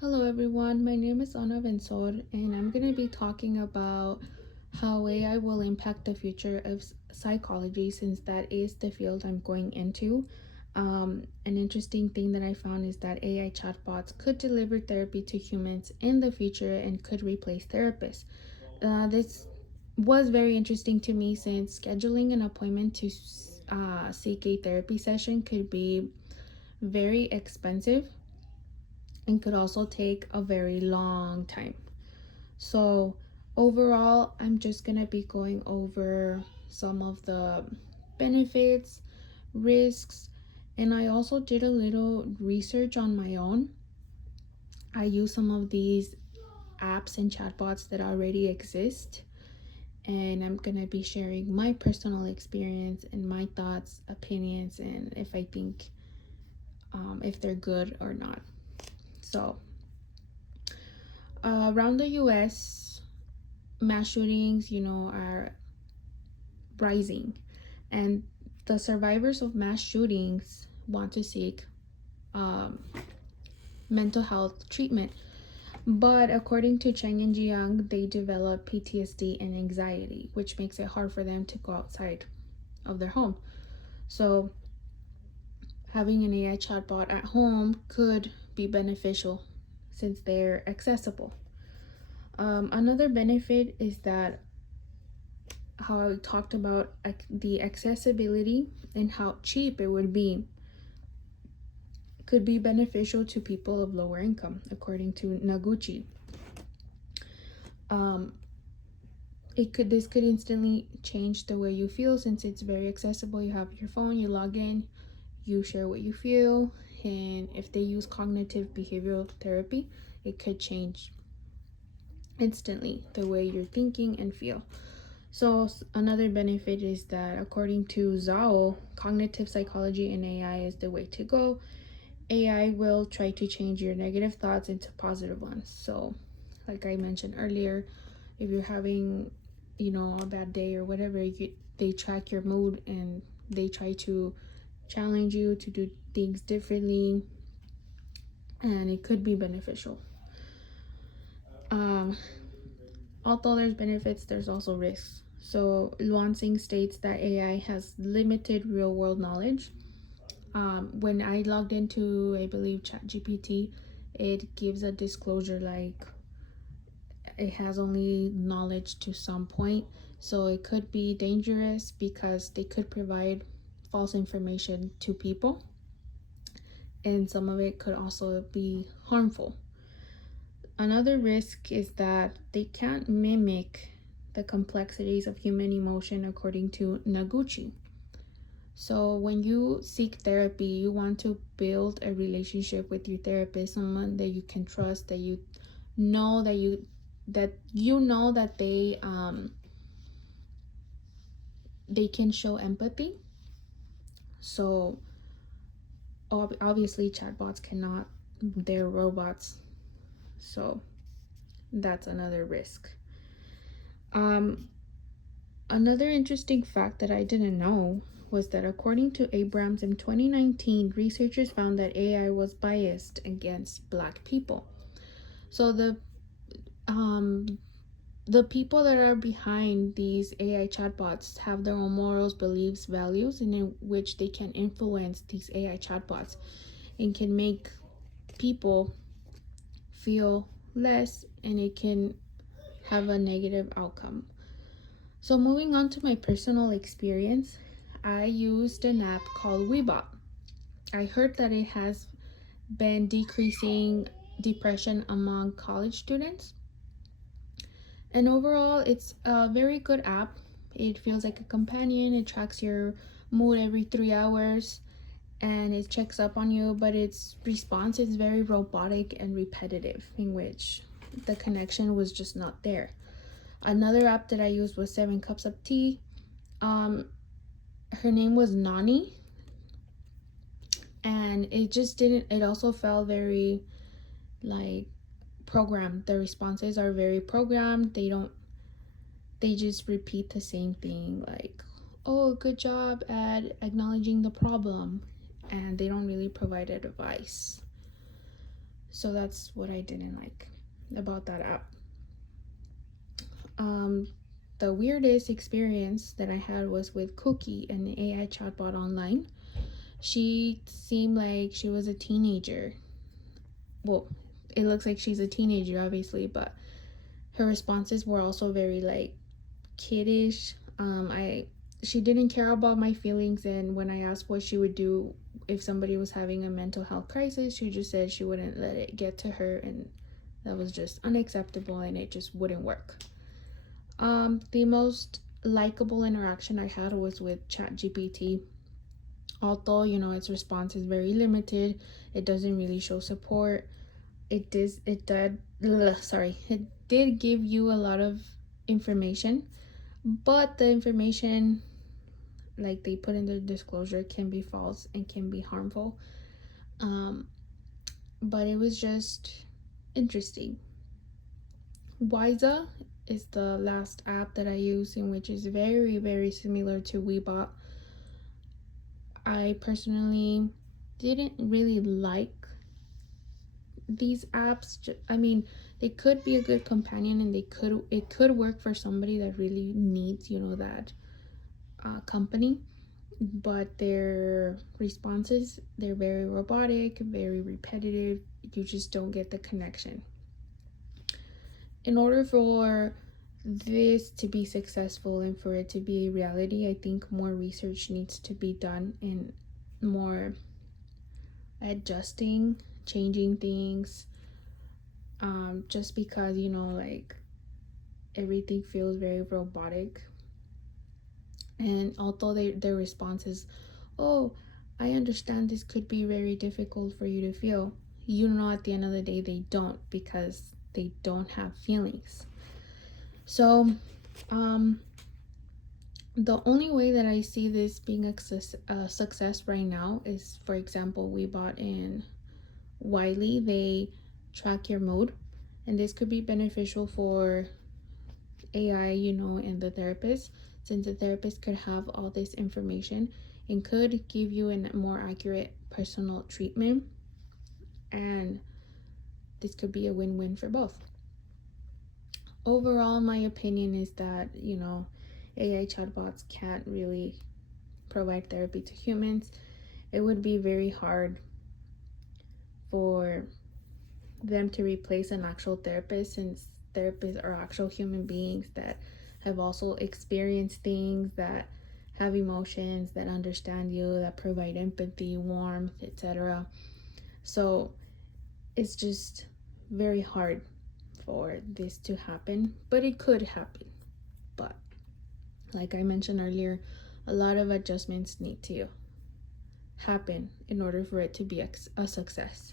Hello everyone, my name is Ana Vensor and I'm going to be talking about how AI will impact the future of psychology since that is the field I'm going into. An interesting thing that I found is that AI chatbots could deliver therapy to humans in the future and could replace therapists. This was very interesting to me since scheduling an appointment to seek a therapy session could be very expensive and could also take a very long time. So, overall, I'm just going to be going over some of the benefits, risks, and I also did a little research on my own. I use some of these apps and chatbots that already exist, and I'm going to be sharing my personal experience and my thoughts, opinions, and if I think if they're good or not. So, around the US, mass shootings, are rising, and the survivors of mass shootings want to seek um, mental health treatment. But according to Cheng and Jiang, they develop PTSD and anxiety, which makes it hard for them to go outside of their home. So, having an AI chatbot at home could be beneficial since they're accessible. Another benefit is that how I talked about the accessibility and how cheap it would be could be beneficial to people of lower income, according to Noguchi. Um, this could instantly change the way you feel since it's very accessible. You have your phone, you log in, you share what you feel, and if they use cognitive behavioral therapy, it could change instantly the way you're thinking and feel. So another benefit is that according to Zhao, cognitive psychology and AI is the way to go. AI will try to change your negative thoughts into positive ones. So, like I mentioned earlier, if you're having, a bad day or whatever, they track your mood and they try to challenge you to do things differently, and it could be beneficial. Um, Although there's benefits, there's also risks. So, Luansing states that AI has limited real world knowledge. When I logged into, I believe, ChatGPT, it gives a disclosure like it has only knowledge to some point. So it could be dangerous because they could provide false information to people, and some of it could also be harmful. Another risk is that they can't mimic the complexities of human emotion, according to Noguchi. So when you seek therapy, you want to build a relationship with your therapist, someone that you can trust, that you know that they can show empathy. So obviously chatbots cannot, they're robots. So that's another risk. Um Another interesting fact that I didn't know was that according to Abrams in 2019, researchers found that AI was biased against black people. So um the people that are behind these AI chatbots have their own morals, beliefs, values, and in which they can influence these AI chatbots and can make people feel less, and it can have a negative outcome. So moving on to my personal experience, I used an app called Weebot. I heard that it has been decreasing depression among college students. And overall, it's a very good app. It feels like a companion. It tracks your mood every 3 hours and it checks up on you, but its response is very robotic and repetitive, in which the connection was just not there. Another app that I used was Seven Cups of Tea. Um, Her name was Nani, and it just didn't, it also felt very like programmed. The responses are very programmed. They just repeat the same thing like, oh, good job at acknowledging the problem, and they don't really provide advice. So that's what I didn't like about that app. Um, the weirdest experience that I had was with Cookie, an AI chatbot online. She seemed like she was a teenager. Well, it looks like she's a teenager, obviously, but her responses were also very like kiddish. I She didn't care about my feelings, and when I asked what she would do if somebody was having a mental health crisis, she just said she wouldn't let it get to her, and that was just unacceptable, and it just wouldn't work. The most likable interaction I had was with ChatGPT. Although, its response is very limited, it doesn't really show support. It did give you a lot of information, but the information, like they put in the disclosure, can be false and can be harmful. Um, but it was just interesting. Wiza is the last app that I use, in which is very, very similar to Weebot. I personally didn't really like these apps. I mean, they could be a good companion, and it could work for somebody that really needs, that company. But their responses, they're very robotic, very repetitive. You just don't get the connection. In order for this to be successful and for it to be a reality, I think more research needs to be done, and more adjusting, changing things. Just because, like everything feels very robotic. And although their response is, oh, I understand this could be very difficult for you to feel, at the end of the day, they don't, because they don't have feelings. So, the only way that I see this being a success right now is, for example, Weebot in Wiley. They track your mood, and this could be beneficial for AI, and the therapist, since the therapist could have all this information and could give you a more accurate personal treatment. And this could be a win-win for both. Overall, my opinion is that, AI chatbots can't really provide therapy to humans. It would be very hard for them to replace an actual therapist, since therapists are actual human beings that have also experienced things, that have emotions, that understand you, that provide empathy, warmth, etc. So it's just very hard for this to happen, but it could happen. But like I mentioned earlier, a lot of adjustments need to happen in order for it to be a success.